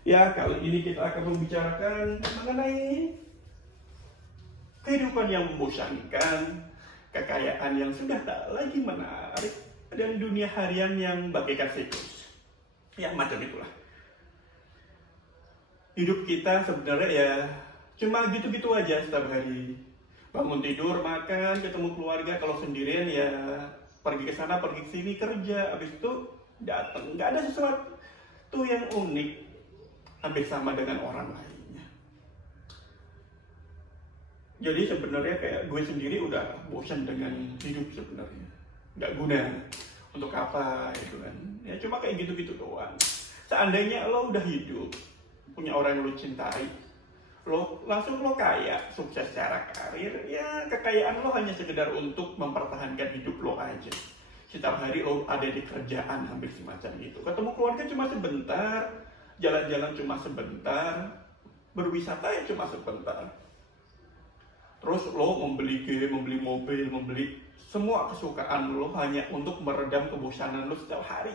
Ya, kali ini kita akan membicarakan mengenai kehidupan yang membosankan, kekayaan yang sudah tak lagi menarik, dan dunia harian yang bagaikan siklus. Ya, macam itulah. Hidup kita sebenarnya ya cuma gitu-gitu aja setiap hari. Bangun tidur, makan, ketemu keluarga. Kalau sendirian ya pergi ke sana, pergi ke sini, kerja. Habis itu datang. Nggak ada sesuatu yang unik, hampir sama dengan orang lainnya. Jadi sebenarnya kayak gue sendiri udah bosan dengan hidup sebenarnya. Nggak guna. Untuk apa itu kan. Ya cuma kayak gitu-gitu doang. Seandainya lo udah hidup, punya orang yang lo cintai, lo langsung lo kaya, sukses secara karir, ya kekayaan lo hanya sekedar untuk mempertahankan hidup lo aja. Setiap hari lo ada di kerjaan hampir semacam itu. Ketemu keluarga cuma sebentar, jalan-jalan cuma sebentar, berwisata ya cuma sebentar. Terus lo membeli game, membeli mobil, membeli semua kesukaan lo hanya untuk meredam kebosanan lo setiap hari.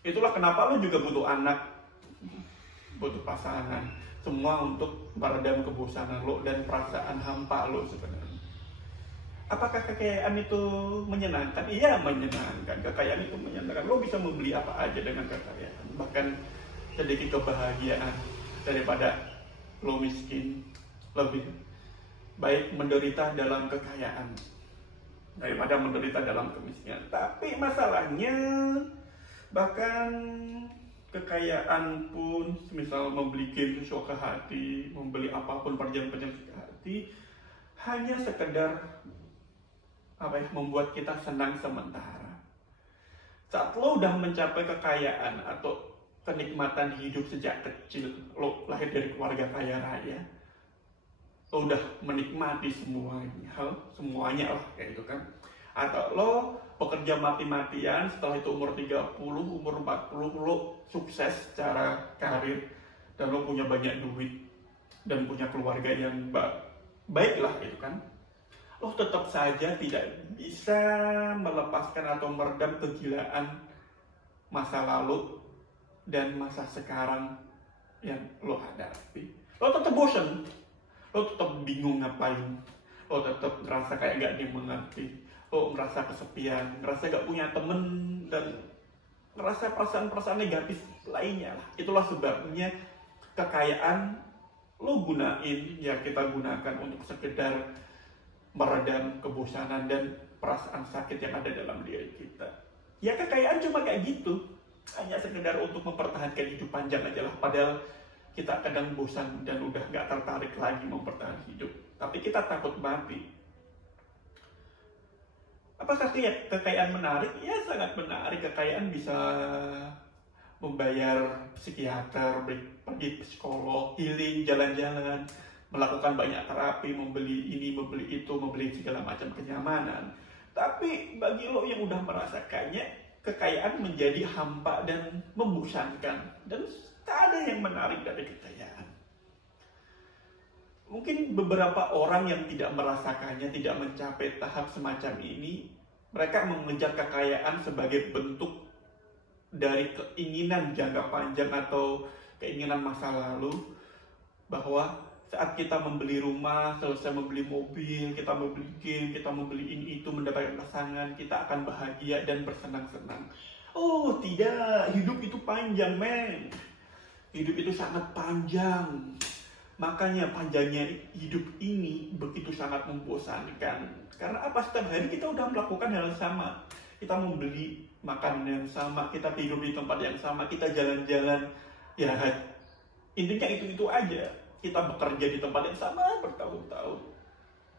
Itulah kenapa lo juga butuh anak, butuh pasangan, semua untuk meredam kebosanan lo dan perasaan hampa lo sebenarnya. Apakah kekayaan itu menyenangkan? Iya, menyenangkan. Kekayaan itu menyenangkan. Lo bisa membeli apa aja dengan kekayaan, bahkan sedikit kebahagiaan daripada lo miskin. Lebih baik menderita dalam kekayaan daripada menderita dalam kemiskinan. Tapi masalahnya, bahkan kekayaan pun, misal membeli game sesuka hati, membeli apapun perjalanan sesuka hati, hanya sekedar membuat kita senang sementara. Saat lo udah mencapai kekayaan atau kenikmatan hidup sejak kecil, lo lahir dari keluarga kaya raya, lo udah menikmati semuanya lah kayak itu kan. Atau lo bekerja mati-matian, setelah itu umur 30, umur 40 lo sukses secara karir dan lo punya banyak duit dan punya keluarga yang baik lah gitu kan. Lo tetap saja tidak bisa melepaskan atau meredam kegilaan masa lalu dan masa sekarang yang lo hadapi. Lo tetap bosan, lo tetap bingung ngapain, lo tetap ngerasa kayak gak dimengerti, lo ngerasa kesepian, ngerasa gak punya temen, dan ngerasa perasaan-perasaan negatif lainnya lah. Itulah sebabnya kekayaan lo gunain, ya kita gunakan untuk sekedar meredam kebosanan dan perasaan sakit yang ada dalam diri kita. Ya kekayaan cuma kayak gitu, hanya sekedar untuk mempertahankan hidup panjang aja lah. Padahal kita kadang bosan dan udah gak tertarik lagi mempertahankan hidup, tapi kita takut mati. Apakah kekayaan menarik? Ya sangat menarik. Kekayaan bisa membayar psikiater, pergi psikolog, healing, jalan-jalan, melakukan banyak terapi, membeli ini, membeli itu, membeli segala macam kenyamanan. Tapi bagi lo yang udah merasakannya, kekayaan menjadi hampa dan membosankan, dan tak ada yang menarik dari kekayaan. Mungkin beberapa orang yang tidak merasakannya, tidak mencapai tahap semacam ini, mereka mengejar kekayaan sebagai bentuk dari keinginan jangka panjang atau keinginan masa lalu, bahwa saat kita membeli rumah, selesai membeli mobil, kita membeli game, kita membeli ini itu, mendapatkan pasangan, kita akan bahagia dan bersenang-senang. Oh tidak, hidup itu panjang men. Hidup itu sangat panjang. Makanya panjangnya hidup ini begitu sangat membosankan. Karena apa? Setiap hari kita udah melakukan hal yang sama. Kita membeli makanan yang sama, kita tidur di tempat yang sama, kita jalan-jalan. Ya intinya itu aja. Kita bekerja di tempat yang sama bertahun-tahun.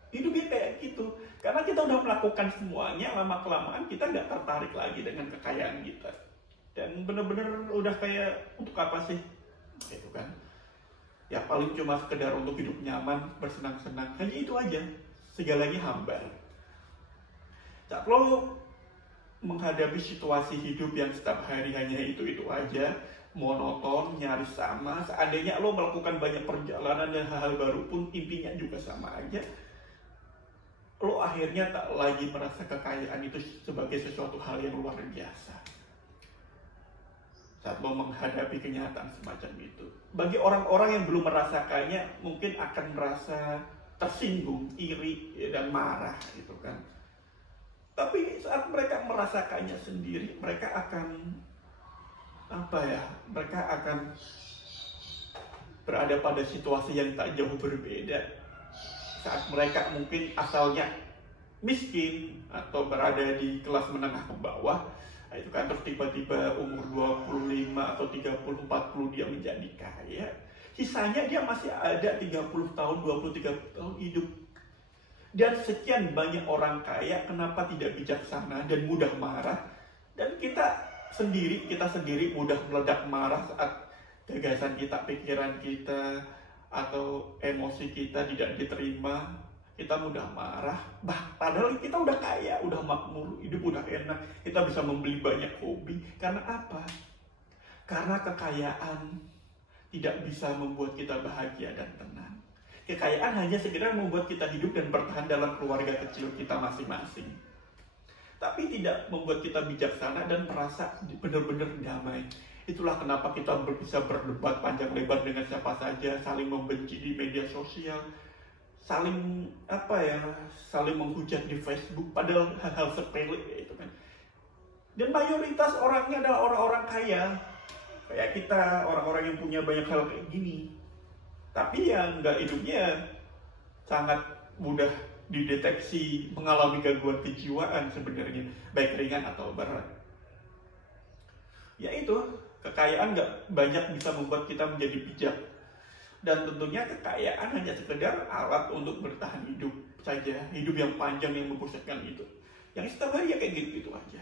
Hidupnya kayak gitu. Karena kita udah melakukan semuanya, lama-kelamaan kita nggak tertarik lagi dengan kekayaan kita. Dan bener-bener udah kayak, untuk apa sih? Gitu kan. Ya paling cuma sekedar untuk hidup nyaman, bersenang-senang. Hanya itu aja. Segalanya hambar. Saat lo menghadapi situasi hidup yang setiap hari hanya itu-itu aja, monoton, nyaris sama, seandainya lo melakukan banyak perjalanan dan hal-hal baru pun intinya juga sama aja, lo akhirnya tak lagi merasa kekayaan itu sebagai sesuatu hal yang luar biasa. saat mau menghadapi kenyataan semacam itu. Bagi orang-orang yang belum merasakannya, mungkin akan merasa tersinggung, iri, dan marah gitu kan. Tapi saat mereka merasakannya sendiri, mereka akan mereka akan berada pada situasi yang tak jauh berbeda. Saat mereka mungkin asalnya miskin atau berada di kelas menengah ke bawah, itu kan, terus tiba-tiba umur 25 atau 30, 40 dia menjadi kaya. Sisanya dia masih ada 30 tahun, 20-30 tahun hidup. Dan sekian banyak orang kaya, kenapa tidak bijaksana dan mudah marah? Dan kita sendiri mudah meledak marah saat gagasan kita, pikiran kita, atau emosi kita tidak diterima. Kita mudah marah, padahal kita udah kaya, udah makmur, hidup udah enak, kita bisa membeli banyak hobi. Karena apa? Karena kekayaan tidak bisa membuat kita bahagia dan tenang. Kekayaan hanya sekedar membuat kita hidup dan bertahan dalam keluarga kecil kita masing-masing, tapi tidak membuat kita bijaksana dan merasa benar-benar damai. Itulah kenapa kita bisa berdebat panjang lebar dengan siapa saja, saling membenci di media sosial, saling menghujat di Facebook, padahal hal-hal sepele itu kan. Dan mayoritas orangnya adalah orang-orang kaya, kayak kita, orang-orang yang punya banyak hal kayak gini. Tapi yang nggak, hidupnya sangat mudah dideteksi mengalami gangguan kejiwaan sebenarnya, baik ringan atau berat. Yaitu kekayaan nggak banyak bisa membuat kita menjadi bijak. Dan tentunya kekayaan hanya sekedar alat untuk bertahan hidup saja, hidup yang panjang yang membosankan itu. Yang setiap hari ya kayak gitu-gitu aja.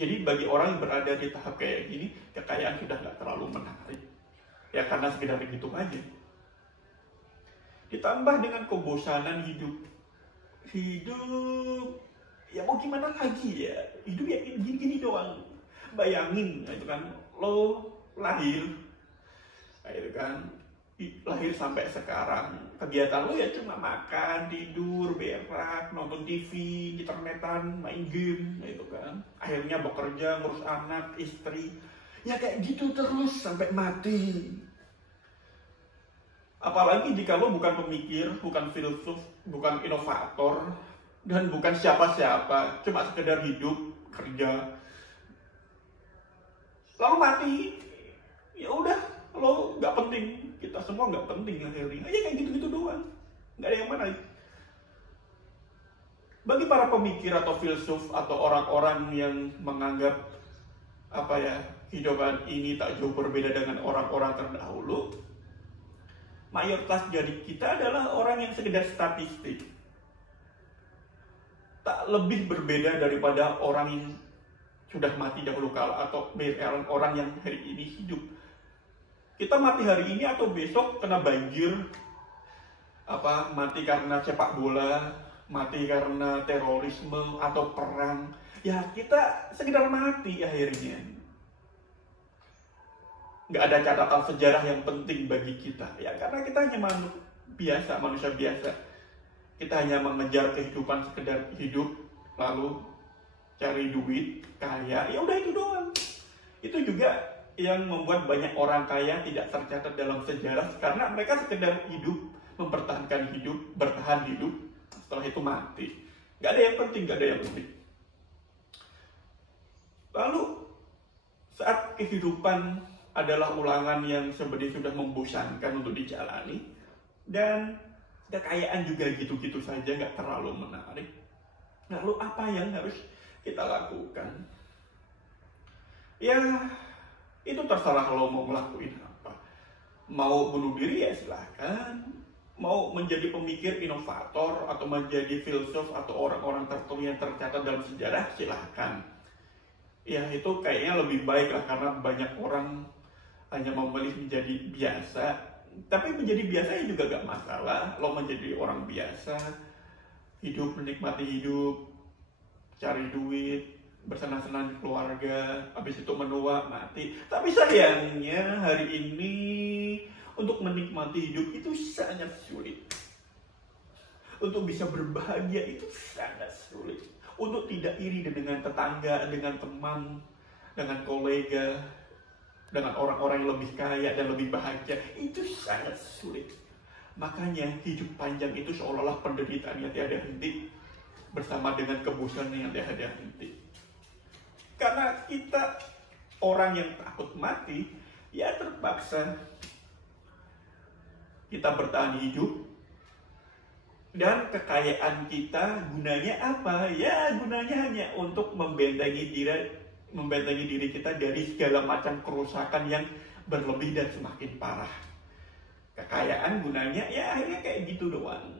Jadi bagi orang yang berada di tahap kayak gini, kekayaan sudah nggak terlalu menarik. Ya karena sekedar gitu aja. Ditambah dengan kebosanan hidup, ya mau gimana lagi ya, hidup ya gini-gini doang. Bayangin itu kan, lo lahir sampai sekarang, kegiatan lo ya cuma makan, tidur, berak, nonton TV, internetan, main game, itu kan. Akhirnya bekerja, ngurus anak, istri, ya kayak gitu terus sampai mati. Apalagi jika lo bukan pemikir, bukan filsuf, bukan inovator, dan bukan siapa-siapa, cuma sekedar hidup, kerja, lalu mati, ya udah, lo nggak penting, kita semua nggak penting akhirnya, aja kayak gitu-gitu doang, nggak ada yang menarik. Bagi para pemikir atau filsuf atau orang-orang yang menganggap kehidupan ini tak jauh berbeda dengan orang-orang terdahulu, mayoritas dari kita adalah orang yang sekedar statistik, tak lebih berbeda daripada orang yang sudah mati dahulu kala atau orang yang hari ini hidup. Kita mati hari ini atau besok kena banjir, mati karena sepak bola, mati karena terorisme atau perang, ya kita sekedar mati akhirnya. Nggak ada catatan sejarah yang penting bagi kita, ya karena kita hanya manusia biasa. Kita hanya mengejar kehidupan sekedar hidup, lalu cari duit, kaya, ya udah itu doang. Itu juga yang membuat banyak orang kaya tidak tercatat dalam sejarah, karena mereka sekedar hidup, mempertahankan hidup, bertahan hidup, setelah itu mati. Nggak ada yang penting, nggak ada yang penting. Lalu saat kehidupan adalah ulangan yang sebenarnya sudah membosankan untuk dijalani, dan kekayaan juga gitu-gitu saja, nggak terlalu menarik. Lalu apa yang harus kita lakukan? Ya, itu terserah lo mau ngelakuin apa. Mau bunuh diri ya silahkan. Mau menjadi pemikir inovator atau menjadi filsuf atau orang-orang tertentu yang tercatat dalam sejarah, silahkan. Ya itu kayaknya lebih baik lah, karena banyak orang hanya memilih menjadi biasa. Tapi menjadi biasa ya juga gak masalah. Lo menjadi orang biasa, hidup, menikmati hidup, cari duit, bersenang-senang di keluarga, habis itu menua, mati. Tapi sayangnya hari ini untuk menikmati hidup itu sangat sulit. Untuk bisa berbahagia itu sangat sulit. Untuk tidak iri dengan tetangga, dengan teman, dengan kolega, dengan orang-orang yang lebih kaya dan lebih bahagia, itu sangat sulit. Makanya hidup panjang itu seolah-olah penderitaan yang tiada henti bersama dengan kebosanan yang tiada henti. Karena kita orang yang takut mati, ya terpaksa kita bertahan hidup. Dan kekayaan kita gunanya apa? Ya gunanya hanya untuk membentengi diri kita dari segala macam kerusakan yang berlebih dan semakin parah. Kekayaan gunanya ya akhirnya kayak gitu doang.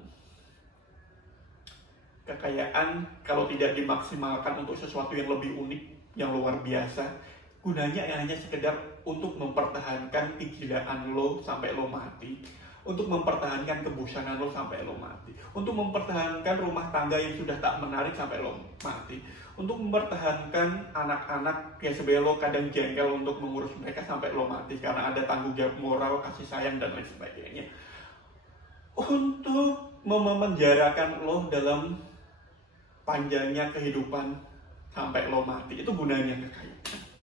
Kekayaan kalau tidak dimaksimalkan untuk sesuatu yang lebih unik, yang luar biasa, gunanya hanya sekedar untuk mempertahankan kegilaan lo sampai lo mati, untuk mempertahankan kebosanan lo sampai lo mati, untuk mempertahankan rumah tangga yang sudah tak menarik sampai lo mati, untuk mempertahankan anak-anak yang sebenarnya lo kadang jengkel untuk mengurus mereka sampai lo mati karena ada tanggung jawab moral, kasih sayang dan lain sebagainya, untuk memenjarakan lo dalam panjangnya kehidupan sampai lo mati. Itu gunanya kekayaan.